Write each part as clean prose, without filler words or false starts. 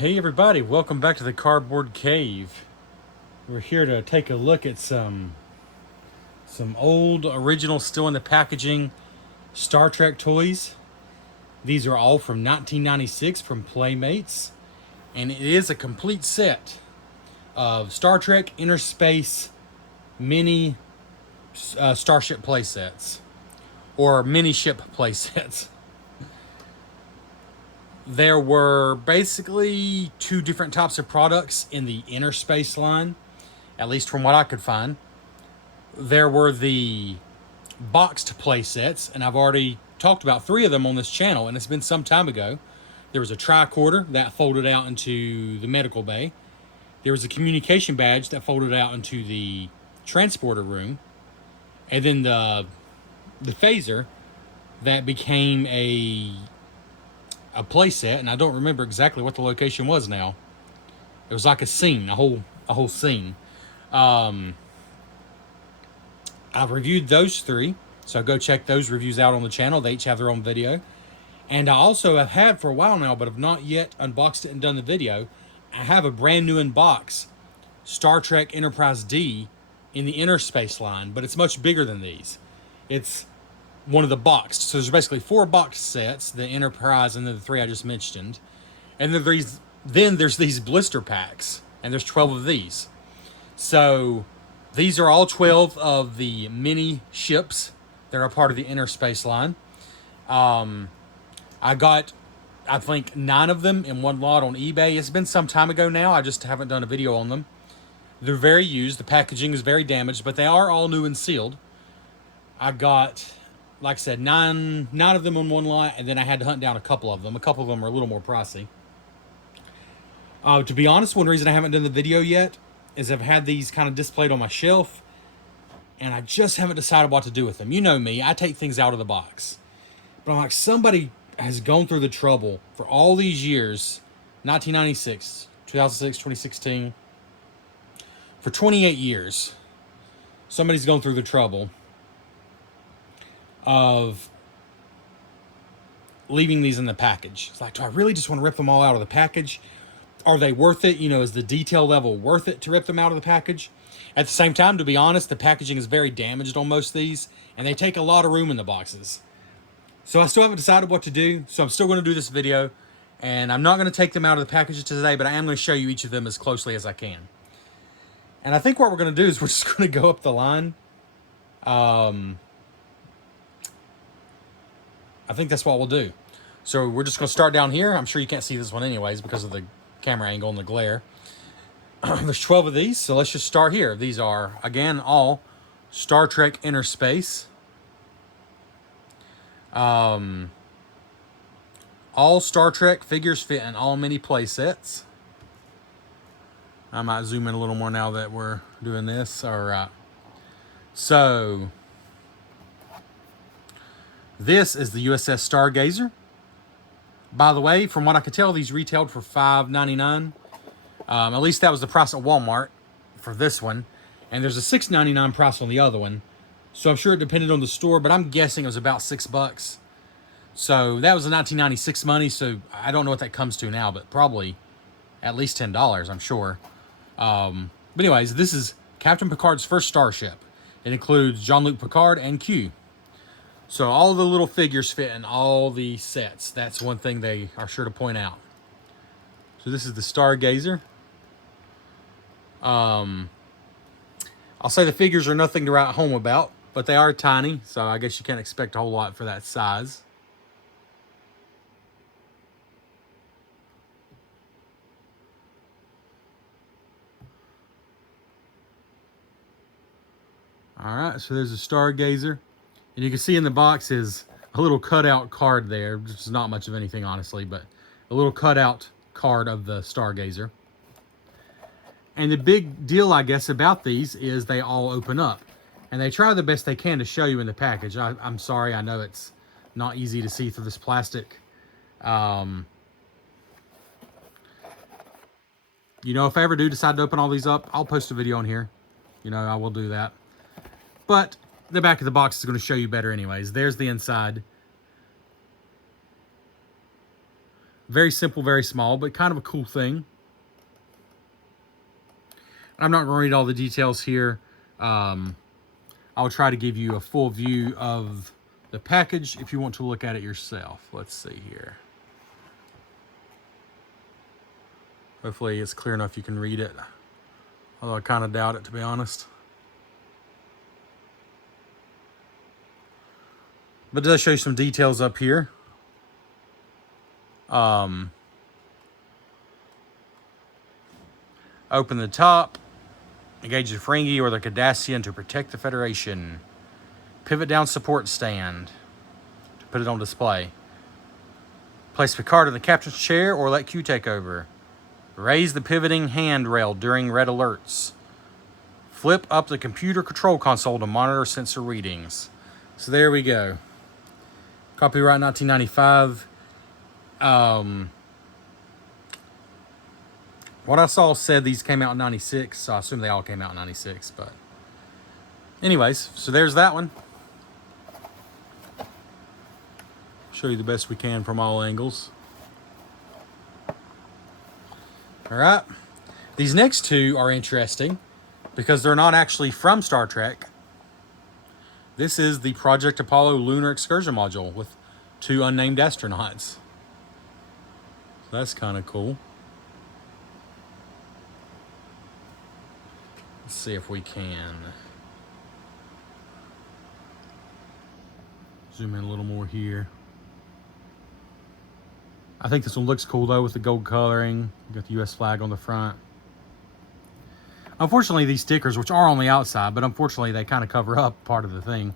Hey everybody, welcome back to the Cardboard Cave. We're here to take a look at some old original still in the packaging Star Trek toys. These are all from 1996 from Playmates, and it is a complete set of Star Trek Innerspace mini starship playsets or mini ship playsets. There were basically two different types of products in the Innerspace line, at least from what I could find. There were the boxed play sets, and I've already talked about three of them on this channel, and it's been some time ago. There was a tricorder that folded out into the medical bay. There was a communication badge that folded out into the transporter room. And then the phaser that became a play set, and I don't remember exactly what the location was now. It was like a scene, a whole scene. I've reviewed those three, so go check those reviews out on the channel. They each have their own video. And I also have had for a while now, but have not yet unboxed it and done the video. I have a brand new in-box Star Trek Enterprise D in the Innerspace line, but it's much bigger than these. It's one of the boxed. So there's basically four boxed sets, the Enterprise and then the three I just mentioned. And then there's these blister packs, and there's 12 of these. So these are all 12 of the mini ships that are part of the Innerspace line. I got, I think, 9 of them in one lot on eBay. It's been some time ago now. I just haven't done a video on them. They're very used. The packaging is very damaged, but they are all new and sealed. I got, like I said, nine of them on one lot, and then I had to hunt down a couple of them. A couple of them are a little more pricey. To be honest, one reason I haven't done the video yet is I've had these kind of displayed on my shelf, and I just haven't decided what to do with them. You know me, I take things out of the box. But I'm like, somebody has gone through the trouble for all these years, 1996, 2006, 2016, for 28 years, somebody's gone through the trouble of leaving these in the package. It's like, do I really just want to rip them all out of the package? Are they worth it? You know, is the detail level worth it to rip them out of the package? At the same time, to be honest, the packaging is very damaged on most of these, and they take a lot of room in the boxes. So I still haven't decided what to do, so I'm still going to do this video, and I'm not going to take them out of the packages today, but I am going to show you each of them as closely as I can. And I think what we're going to do is we're just going to go up the line. I think that's what we'll do. So we're just going to start down here. I'm sure you can't see this one anyways because of the camera angle and the glare. There's 12 of these, so let's just start here. These are, again, all Star Trek Innerspace. All Star Trek figures fit in all mini play sets. I might zoom in a little more now that we're doing this. All right. So this is the USS Stargazer. By the way, from what I could tell, these retailed for $5.99. At least that was the price at Walmart for this one. And there's a $6.99 price on the other one. So I'm sure it depended on the store, but I'm guessing it was about $6. So that was the 1996 money, so I don't know what that comes to now, but probably at least $10, I'm sure. But anyways, this is Captain Picard's first starship. It includes Jean-Luc Picard and Q. So all the little figures fit in all the sets. That's one thing they are sure to point out. So this is the Stargazer. I'll say the figures are nothing to write home about, but they are tiny, so I guess you can't expect a whole lot for that size. All right, so there's a Stargazer. And you can see in the box is a little cutout card there, which is not much of anything, honestly, but a little cutout card of the Stargazer. And the big deal, I guess, about these is they all open up. And they try the best they can to show you in the package. I'm sorry, I know it's not easy to see through this plastic. You know, if I ever do decide to open all these up, I'll post a video on here. You know, I will do that. But the back of the box is going to show you better anyways. There's the inside. Very simple, very small, but kind of a cool thing. I'm not going to read all the details here. I'll try to give you a full view of the package if you want to look at it yourself. Let's see here. Hopefully it's clear enough you can read it. Although I kind of doubt it, to be honest. But it does show you some details up here. Open the top. Engage the Ferengi or the Cardassian to protect the Federation. Pivot down support stand to put it on display. Place Picard in the captain's chair or let Q take over. Raise the pivoting handrail during red alerts. Flip up the computer control console to monitor sensor readings. So there we go. Copyright 1995. What I saw said these came out in 96, so I assume they all came out in 96, but anyways, so there's that one. Show you the best we can from all angles. All right. These next two are interesting because they're not actually from Star Trek. This is the Project Apollo Lunar Excursion Module with 2 unnamed astronauts. So that's kind of cool. Let's see if we can zoom in a little more here. I think this one looks cool though with the gold coloring. You got the US flag on the front. Unfortunately, these stickers, which are on the outside, but unfortunately they kind of cover up part of the thing.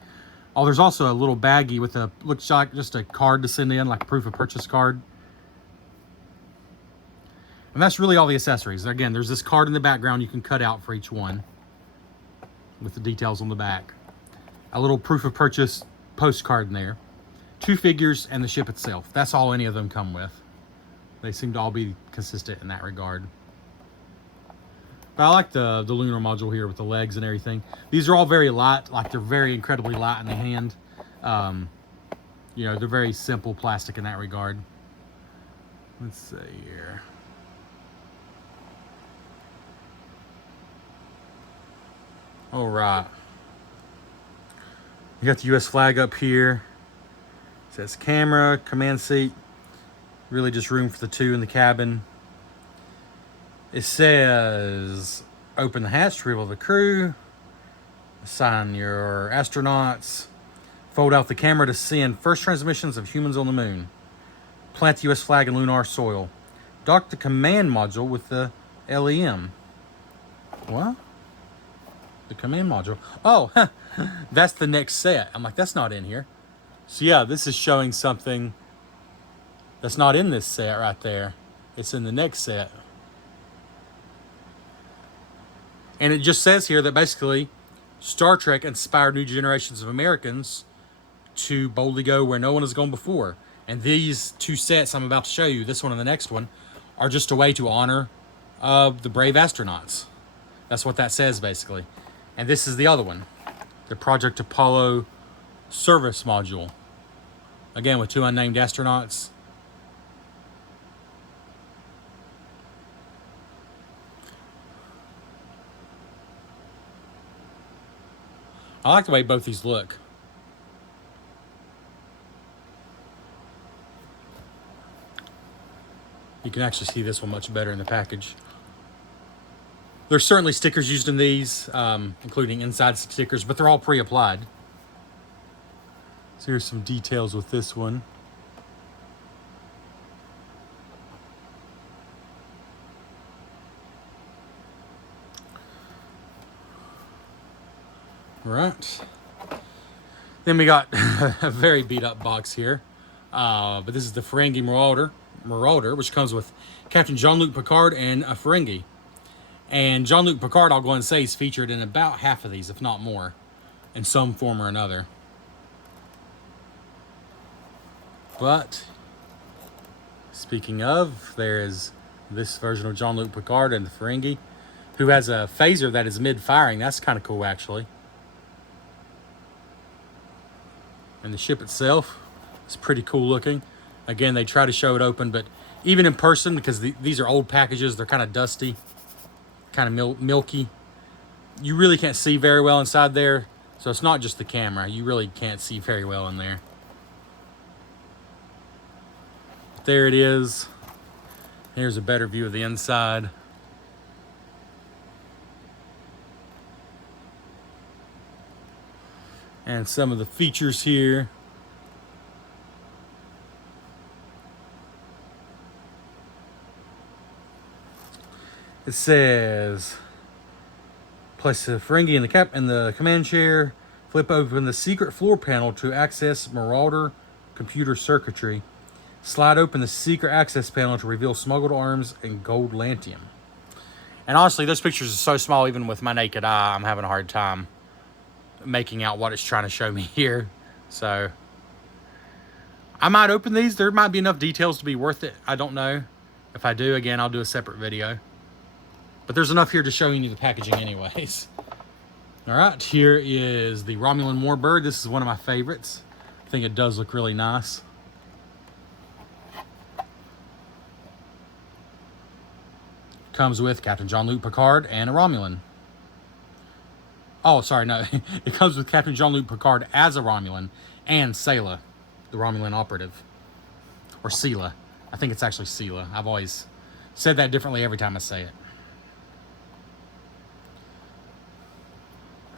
Oh, there's also a little baggie with a, looks like just a card to send in, like a proof of purchase card. And that's really all the accessories. Again, there's this card in the background you can cut out for each one with the details on the back. A little proof of purchase postcard in there. 2 figures and the ship itself. That's all any of them come with. They seem to all be consistent in that regard. But I like the lunar module here with the legs and everything. These are all very light, like they're very incredibly light in the hand. You know, they're very simple plastic in that regard. Let's see here. All right. You got the US flag up here. It says camera, command seat. Really just room for the 2 in the cabin. It says open the hatch to reveal the crew. Assign your astronauts. Fold out the camera to send first transmissions of humans on the moon. Plant the US flag in lunar soil. Dock the command module with the LEM. What? The command module. Oh, that's the next set. I'm like, that's not in here. So yeah, this is showing something that's not in this set right there. It's in the next set. And it just says here that basically Star Trek inspired new generations of Americans to boldly go where no one has gone before. And these 2 sets I'm about to show you, this one and the next one, are just a way to honor the brave astronauts. That's what that says basically. And this is the other one, the Project Apollo service module. Again, with 2 unnamed astronauts. I like the way both these look. You can actually see this one much better in the package. There's certainly stickers used in these, including inside stickers, but they're all pre-applied. So here's some details with this one. Right. Then we got a very beat up box here. But this is the Ferengi Marauder, which comes with Captain Jean-Luc Picard and a Ferengi. And Jean-Luc Picard, I'll go ahead and say, is featured in about half of these, if not more, in some form or another. But, speaking of, there is this version of Jean-Luc Picard and the Ferengi, who has a phaser that is mid-firing. That's kind of cool, actually. And the ship itself is pretty cool looking. Again, they try to show it open, but Even in person, because these are old packages, they're kind of dusty, kind of milky. You really can't see very well inside there. So it's not just the camera. You really can't see very well in there. There it is. Here's a better view of the inside. And some of the features here. It says, place the Ferengi in the command chair. Flip open the secret floor panel to access Marauder computer circuitry. Slide open the secret access panel to reveal smuggled arms and gold lantium. And honestly, those pictures are so small, even with my naked eye, I'm having a hard time making out what it's trying to show me here. So I might open these. There might be enough details to be worth it. I don't know. If I do, again, I'll do a separate video. But there's enough here to show you the packaging anyways. All right, here is the Romulan Warbird. This is one of my favorites. I think it does look really nice. Comes with Captain Jean-Luc Picard and a Romulan. Oh, sorry, no. It comes with Captain Jean-Luc Picard as a Romulan and Sela, the Romulan operative. Or Sela. I think it's actually Sela. I've always said that differently every time I say it.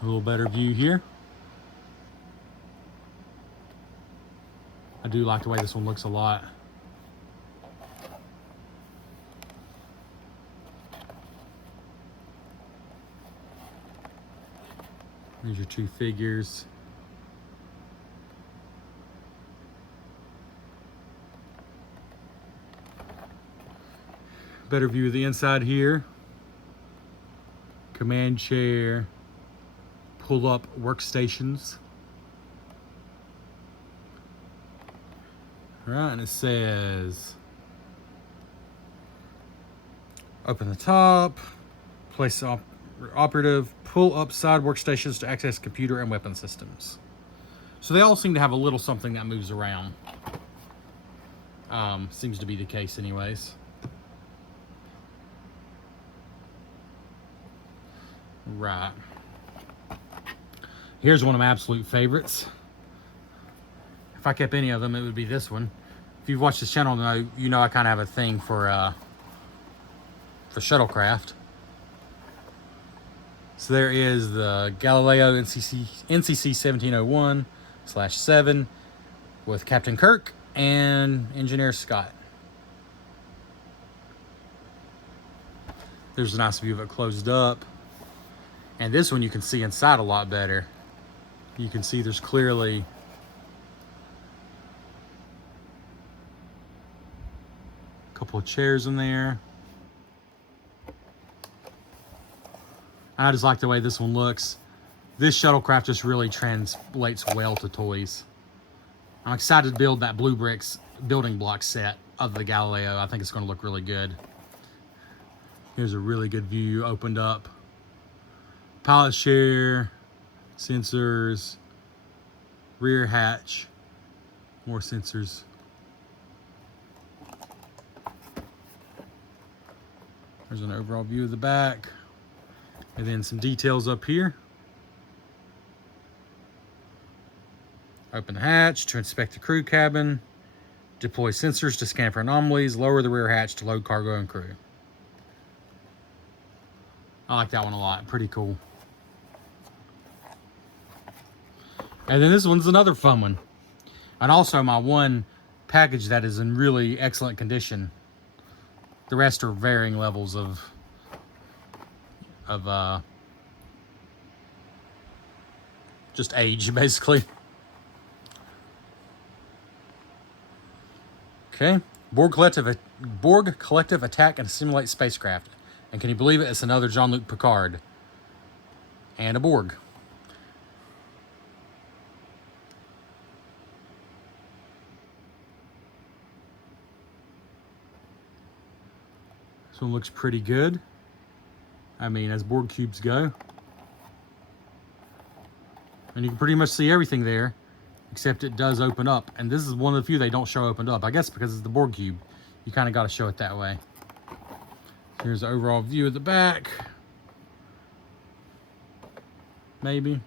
A little better view here. I do like the way this one looks a lot. There's your two figures. Better view of the inside here. Command chair. Pull up workstations. All right, and it says, open the top, place operative, pull up side workstations to access computer and weapon systems. So they all seem to have a little something that moves around. Seems to be the case anyways. Right. Here's one of my absolute favorites. If I kept any of them, it would be this one. If you've watched this channel, you know I kind of have a thing for shuttlecraft. So there is the Galileo NCC 1701/7 with Captain Kirk and Engineer Scott. There's a nice view of it closed up. And this one you can see inside a lot better. You can see there's clearly a couple of chairs in there. I just like the way this one looks. This shuttlecraft just really translates well to toys. I'm excited to build that Blue Bricks building block set of the Galileo. I think it's going to look really good. Here's a really good view opened up. Pilot chair, sensors, rear hatch, more sensors. There's an overall view of the back. And then some details up here. Open the hatch to inspect the crew cabin. Deploy sensors to scan for anomalies. Lower the rear hatch to load cargo and crew. I like that one a lot. Pretty cool. And then this one's another fun one. And also my one package that is in really excellent condition. The rest are varying levels of just age, basically. Okay. Borg Collective attack and simulate spacecraft. And can you believe it? It's another Jean-Luc Picard. And a Borg. This one looks pretty good. I mean, as Borg cubes go. And you can pretty much see everything there, except it does open up. And this is one of the few they don't show opened up. I guess because it's the Borg cube. you kind of got to show it that way. Here's the overall view of the back. Maybe.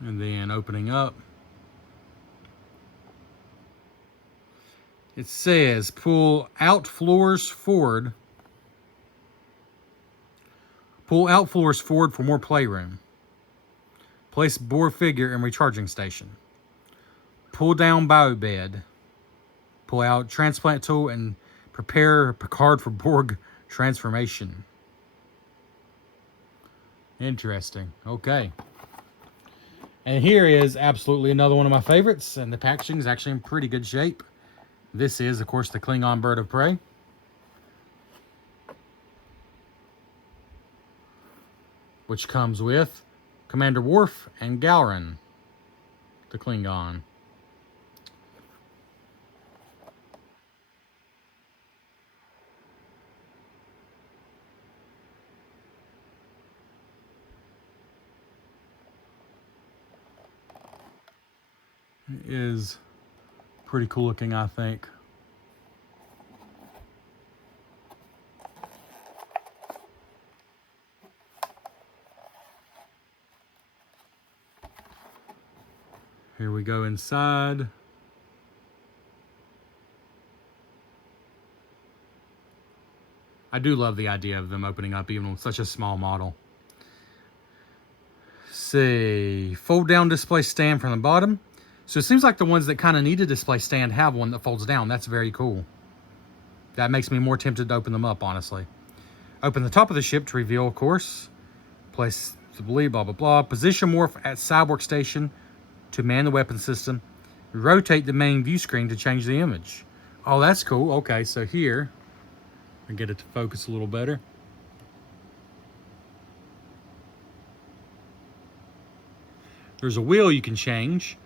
And then opening up. It says pull out floors forward. Pull out floors forward for more playroom. Place board figure and recharging station. Pull down bio bed. Pull out transplant tool and prepare Picard for Borg transformation. Interesting. Okay. And here is absolutely another one of my favorites, and the packaging is actually in pretty good shape. This is, of course, the Klingon bird of prey. Which comes with Commander Worf and Gowron, the Klingon. It is pretty cool looking, I think. Here we go inside. I do love the idea of them opening up even with such a small model. See, fold down display stand from the bottom. So it seems like the ones that kind of need a display stand have one that folds down. That's very cool. That makes me more tempted to open them up, honestly. Open the top of the ship to reveal, of course. Place the blah, blah, blah. Position Worf at Cyborg Station to man the weapon system. Rotate the main view screen to change the image. Oh, that's cool. Okay, so here, I get it to focus a little better. There's a wheel you can change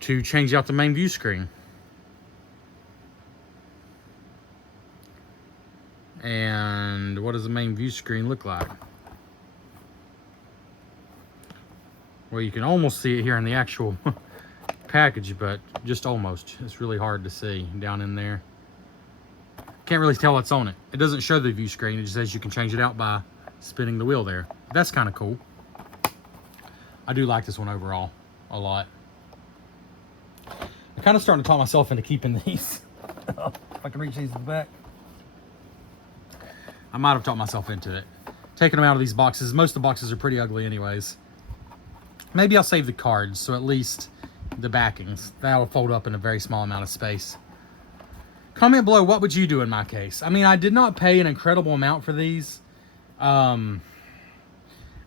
to change out the main view screen. And what does the main view screen look like? Well, you can almost see it here in the actual package, but just almost. It's really hard to see down in there. Can't really tell what's on it. It doesn't show the view screen. It just says you can change it out by spinning the wheel there. That's kind of cool. I do like this one overall a lot. I'm kind of starting to talk myself into keeping these. If I can reach these in the back. I might have talked myself into it. Taking them out of these boxes. Most of the boxes are pretty ugly anyways. Maybe I'll save the cards, so at least the backings. That'll fold up in a very small amount of space. Comment below, what would you do in my case? I mean, I did not pay an incredible amount for these. I mean,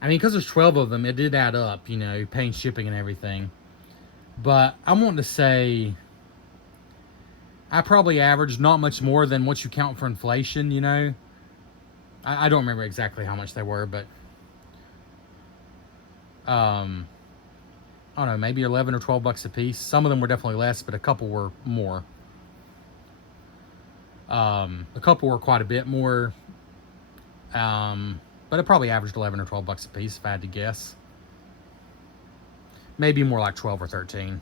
because there's 12 of them, it did add up, you know, paying shipping and everything. But I'm wanting to say I probably averaged not much more than what you count for inflation, you know. I don't remember exactly how much they were, but I don't know, maybe 11 or 12 bucks a piece. Some of them were definitely less, but a couple were more. A couple were quite a bit more. But it probably averaged 11 or 12 bucks a piece, if I had to guess. Maybe more like 12 or 13.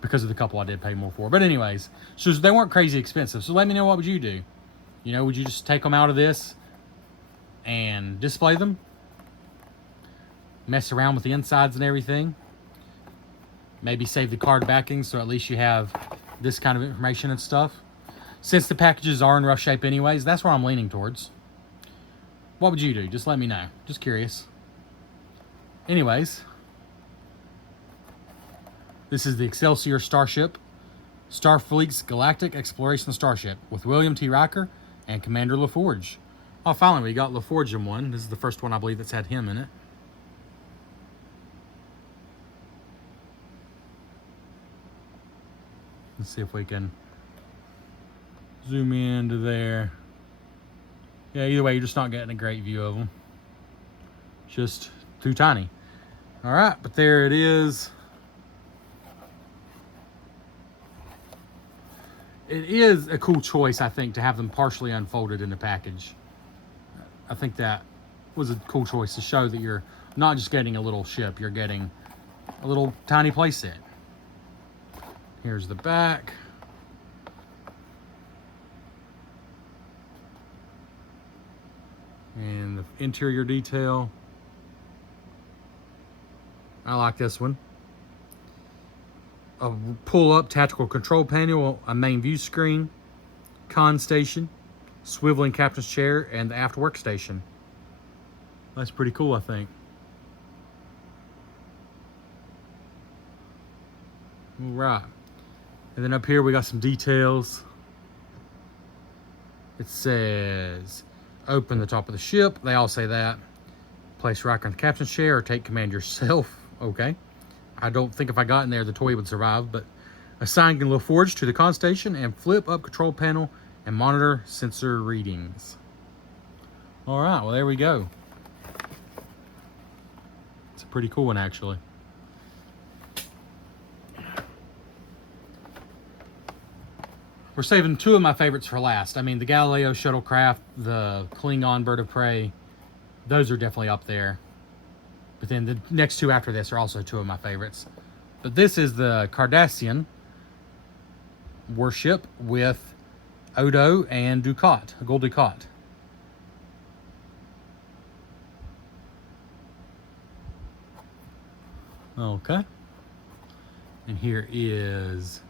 Because of the couple I did pay more for. But anyways, so they weren't crazy expensive. So let me know, what would you do? You know, would you just take them out of this and display them? Mess around with the insides and everything? Maybe save the card backing so at least you have this kind of information and stuff? Since the packages are in rough shape anyways, that's where I'm leaning towards. What would you do? Just let me know. Just curious. Anyways, this is the Excelsior Starship, Starfleet's Galactic Exploration Starship, with William T. Riker and Commander LaForge. Oh, finally, we got LaForge in one. This is the first one, I believe, that's had him in it. Let's see if we can zoom into there. Yeah, either way, you're just not getting a great view of them. Just too tiny. All right, but there it is. It is a cool choice, I think, to have them partially unfolded in the package. I think that was a cool choice to show that you're not just getting a little ship, you're getting a little tiny play set. Here's the back. And the interior detail. I like this one. A pull-up tactical control panel, a main view screen, con station, swiveling captain's chair, and the aft workstation. That's pretty cool, I think. All right. And then up here we got some details. It says, open the top of the ship. They all say that. Place Riker in the captain's chair or take command yourself. Okay. I don't think if I got in there the toy would survive, but assign LaForge to the con station and flip up control panel and monitor sensor readings. All right, well, there we go. It's a pretty cool one, actually. We're saving two of my favorites for last. I mean, the Galileo shuttlecraft, the Klingon bird of prey, those are definitely up there. But then the next two after this are also two of my favorites. But this is the Cardassian warship with Odo and Dukat, Gold Dukat. Okay. And here is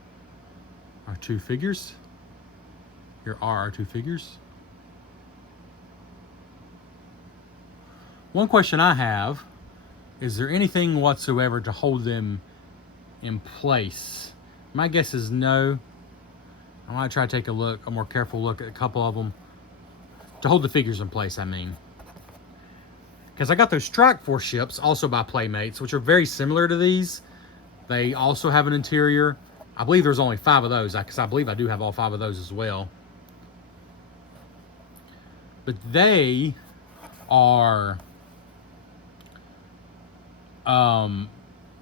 our two figures. Here are our two figures. One question I have, is there anything whatsoever to hold them in place? My guess is no. I might try to take a more careful look at a couple of them. To hold the figures in place, I mean. Because I got those Strike Force ships, also by Playmates, which are very similar to these. They also have an interior. I believe there's only 5 of those, because I believe I do have all 5 of those as well. But they are...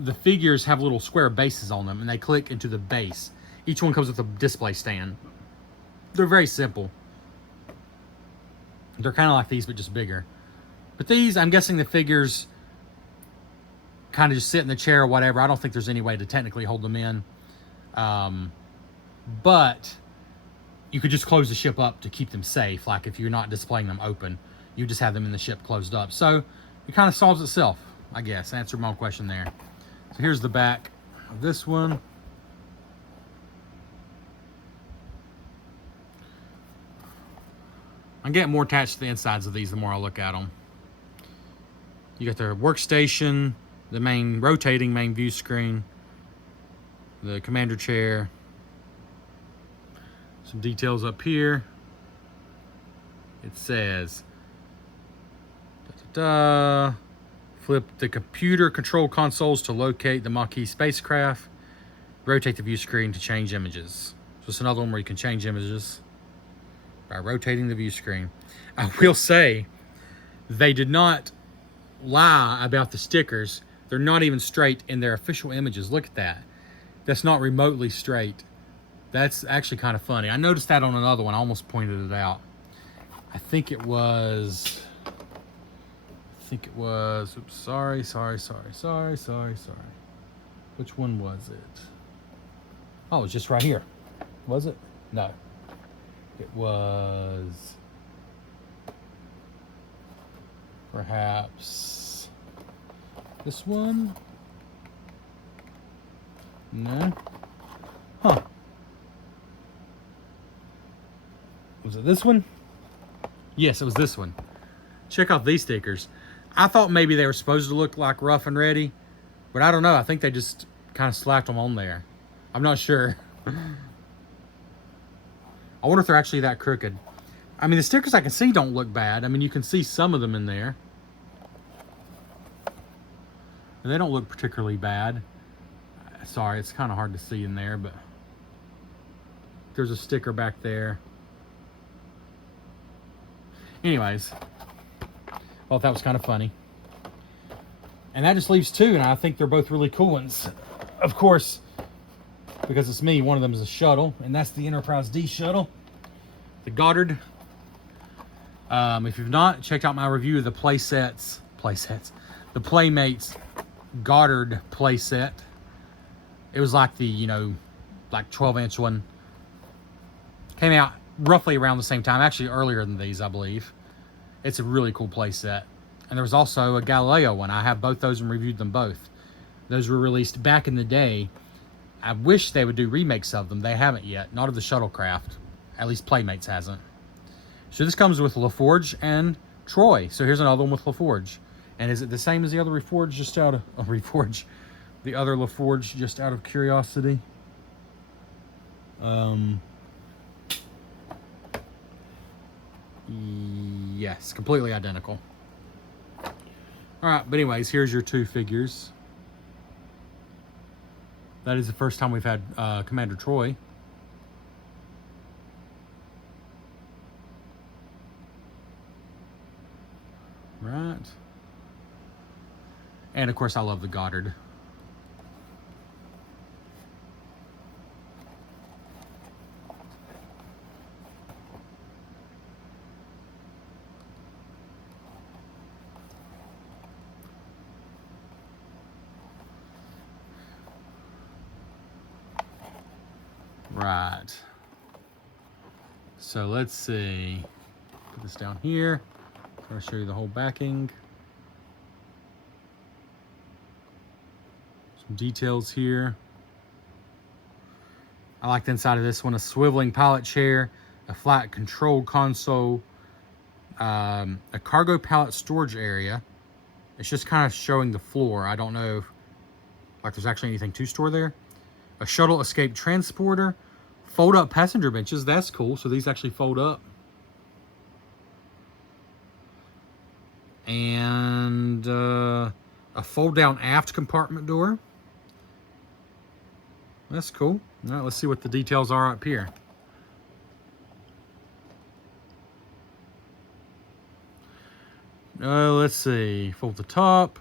the figures have little square bases on them, and they click into the base. Each one comes with a display stand. They're very simple. They're kind of like these, but just bigger. But these, I'm guessing the figures kind of just sit in the chair or whatever. I don't think there's any way to technically hold them in. But you could just close the ship up to keep them safe. Like if you're not displaying them open, you just have them in the ship closed up. So it kind of solves itself, I guess. Answered my own question there. So here's the back of this one. I'm getting more attached to the insides of these the more I look at them. You got the workstation, the main rotating main view screen, the commander chair, some details up here. It says, flip the computer control consoles to locate the Maquis spacecraft. Rotate the view screen to change images. So it's another one where you can change images by rotating the view screen. I will say, they did not lie about the stickers. They're not even straight in their official images. Look at that. That's not remotely straight. That's actually kind of funny. I noticed that on another one. I almost pointed it out. I think it was... oops, sorry. Which one was it? Oh, it was just right here. Was it? No. It was perhaps this one? No. Huh. Was it this one? Yes, it was this one. Check out these stickers. I thought maybe they were supposed to look like Rough and Ready, but I don't know. I think they just kind of slapped them on there. I'm not sure. I wonder if they're actually that crooked. I mean, the stickers I can see don't look bad. I mean, you can see some of them in there. And they don't look particularly bad. Sorry, it's kind of hard to see in there, but there's a sticker back there. Anyways, well, that was kind of funny. And that just leaves 2, and I think they're both really cool ones. Of course, because it's me, one of them is a shuttle, and that's the Enterprise D shuttle, the Goddard. If you've not checked out my review of the the Playmates Goddard playset. It was like the, you know, like 12-inch one. Came out roughly around the same time, actually earlier than these, I believe. It's a really cool playset. And there was also a Galileo one. I have both those and reviewed them both. Those were released back in the day. I wish they would do remakes of them. They haven't yet. Not of the Shuttlecraft. At least Playmates hasn't. So this comes with LaForge and Troy. So here's another one with LaForge. And is it the same as the other Reforge, just out of... Reforge. The other LaForge, just out of curiosity. Yes, completely identical. Alright, but anyways, here's your two figures. That is the first time we've had Commander Troy. Right. And of course, I love the Goddard. Right. So let's see. Put this down here. I'll show you the whole backing. Some details here. I like the inside of this one. A swiveling pilot chair, a flat control console, a cargo pallet storage area. It's just kind of showing the floor. I don't know if like there's actually anything to store there. A shuttle escape transporter. Fold up passenger benches. That's cool. So these actually fold up. And a fold down aft compartment door. That's cool. All right, let's see what the details are up here. Let's see. Fold the top.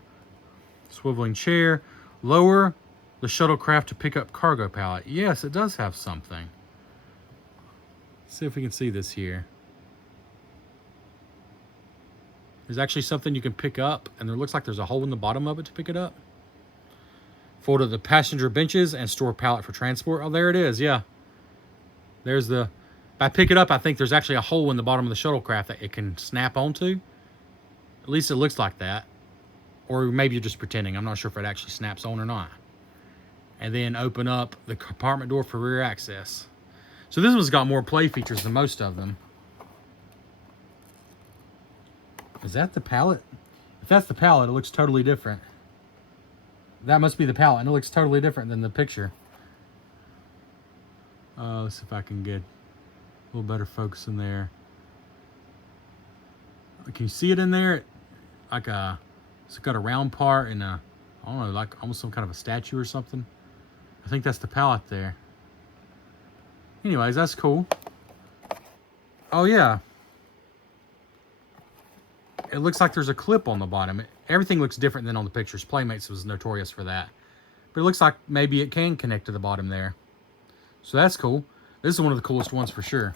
Swiveling chair. Lower the shuttlecraft to pick up cargo pallet. Yes, it does have something. Let's see if we can see this here. There's actually something you can pick up, and there looks like there's a hole in the bottom of it to pick it up. Fold up the passenger benches and store pallet for transport. Oh, there it is, yeah. There's the... If I pick it up, I think there's actually a hole in the bottom of the shuttlecraft that it can snap onto. At least it looks like that. Or maybe you're just pretending. I'm not sure if it actually snaps on or not. And then open up the compartment door for rear access. So this one's got more play features than most of them. Is that the pallet? If that's the pallet, it looks totally different. That must be the pallet, and it looks totally different than the picture. Let's see if I can get a little better focus in there. Can you see it in there? Like it's got a round part and a, I don't know, like almost some kind of a statue or something. I think that's the pallet there. Anyways, that's cool. Oh yeah. It looks like there's a clip on the bottom. Everything looks different than on the pictures. Playmates was notorious for that. But it looks like maybe it can connect to the bottom there. So that's cool. This is one of the coolest ones for sure.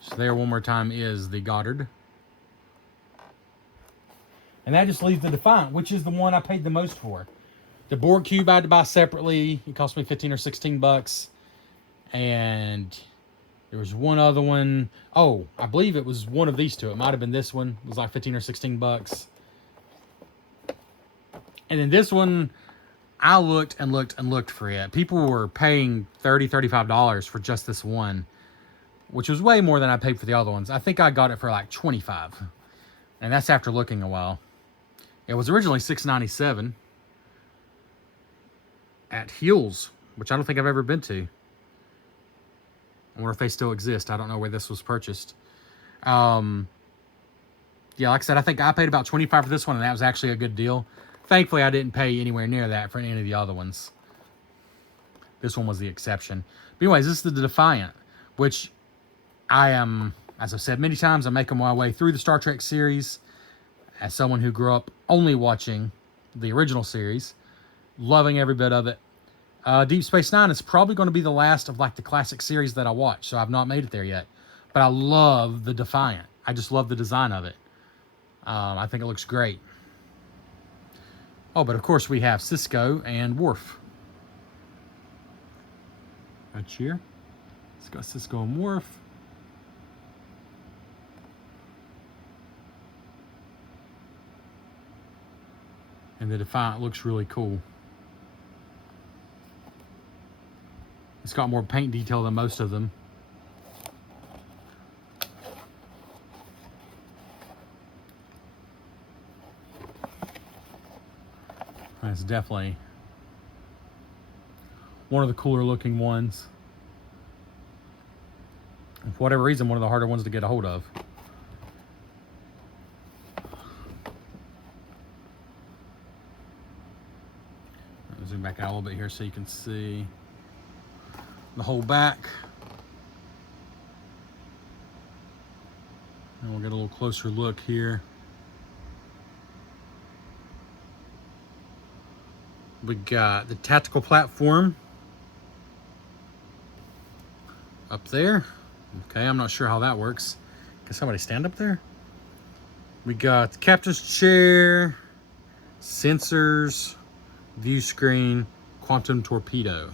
So there one more time is the Goddard. And that just leaves the Defiant, which is the one I paid the most for. The board cube I had to buy separately. It cost me 15 or 16 bucks. And there was one other one. Oh, I believe it was one of these two. It might have been this one. It was like 15 or 16 bucks. And then this one, I looked and looked and looked for it. People were paying $30, $35 for just this one, which was way more than I paid for the other ones. I think I got it for like $25. And that's after looking a while. It was originally $6.97 at Heels, which I don't think I've ever been to. I wonder if they still exist. I don't know where this was purchased. Yeah, like I said, I think I paid about $25 for this one, and that was actually a good deal. Thankfully, I didn't pay anywhere near that for any of the other ones. This one was the exception. But anyways, this is the Defiant, which I am, as I've said many times, I'm making my way through the Star Trek series as someone who grew up only watching the original series, loving every bit of it. Deep Space Nine is probably going to be the last of like the classic series that I watch, so I've not made it there yet. But I love the Defiant. I just love the design of it. I think it looks great. Oh, but of course we have Cisco and Worf. Right here. It's got Cisco and Worf. And the Defiant looks really cool. It's got more paint detail than most of them. That's definitely one of the cooler looking ones. For whatever reason, one of the harder ones to get a hold of. I'll zoom back out a little bit here so you can see the whole back. And we'll get a little closer look here. We got the tactical platform up there. Okay, I'm not sure how that works. Can somebody stand up there? We got the captain's chair, sensors, view screen, quantum torpedo.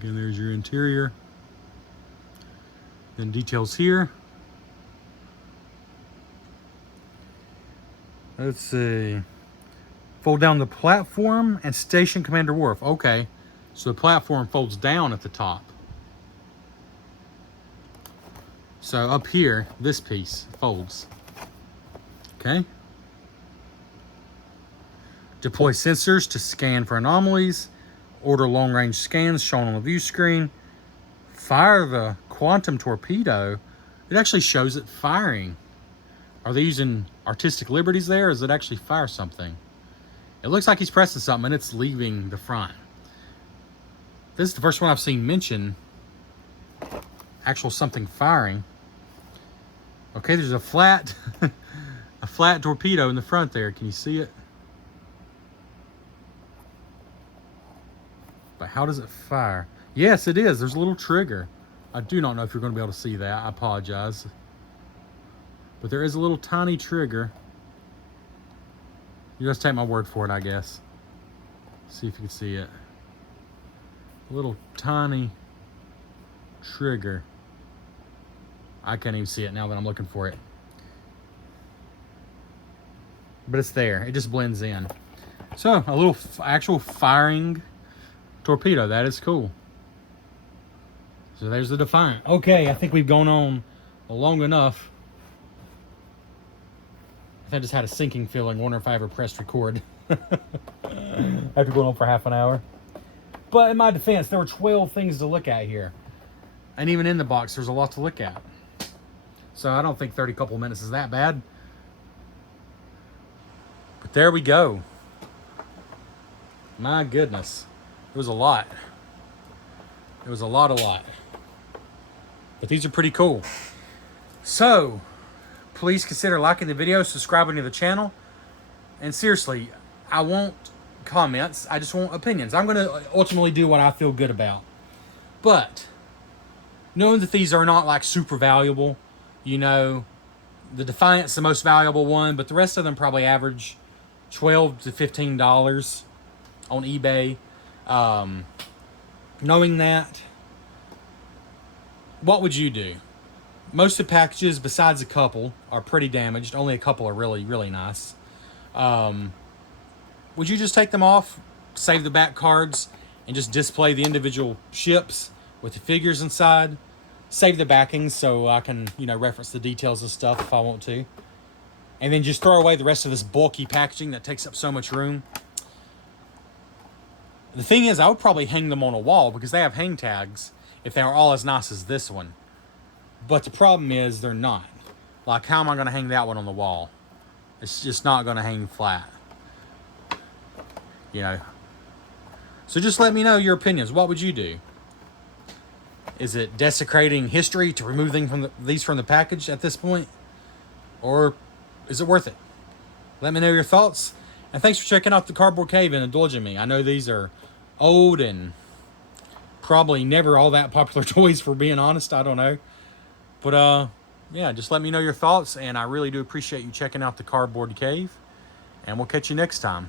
Again, there's your interior. Then details here. Let's see. Fold down the platform and station Commander Worf. Okay, so the platform folds down at the top. So up here, this piece folds. Okay. Deploy sensors to scan for anomalies. Order long-range scans shown on the view screen. Fire the quantum torpedo. It actually shows it firing. Are they using artistic liberties there, or does it actually fire something? It looks like he's pressing something and it's leaving the front. This is the first one I've seen mention actual something firing. Okay, there's a flat a flat torpedo in the front there. Can you see it? But how does it fire? Yes, it is. There's a little trigger. I do not know if you're going to be able to see that. I apologize. But there is a little tiny trigger. You just take my word for it, I guess. See if you can see it. A little tiny trigger. I can't even see it now that I'm looking for it. But it's there. It just blends in. So, a little actual firing torpedo. That is cool. So there's the Defiant. Okay, I think we've gone on long enough. I just had a sinking feeling. Wonder if I ever pressed record. After going on for half an hour. But in my defense, there were 12 things to look at here. And even in the box, there's a lot to look at. So I don't think 30 couple minutes is that bad. But there we go. My goodness. It was a lot. It was a lot. But these are pretty cool. So, please consider liking the video, subscribing to the channel. And seriously, I want comments. I just want opinions. I'm going to ultimately do what I feel good about. But, knowing that these are not like super valuable, you know, the Defiant's the most valuable one, but the rest of them probably average $12 to $15 on eBay. Knowing that, what would you do? Most of the packages, besides a couple, are pretty damaged. Only a couple are really, really nice. Would you just take them off, save the back cards, and just display the individual ships with the figures inside? Save the backings so I can, you know, reference the details and stuff if I want to. And then just throw away the rest of this bulky packaging that takes up so much room. The thing is, I would probably hang them on a wall because they have hang tags if they are all as nice as this one. But the problem is they're not. Like, how am I going to hang that one on the wall? It's just not going to hang flat. You know. So just let me know your opinions. What would you do? Is it desecrating history to remove these from the package at this point? Or is it worth it? Let me know your thoughts. And thanks for checking out the Cardboard Cave and indulging me. I know these are old and probably never all that popular toys, for being honest. I don't know. But yeah, just let me know your thoughts, and I really do appreciate you checking out the Cardboard Cave, and we'll catch you next time.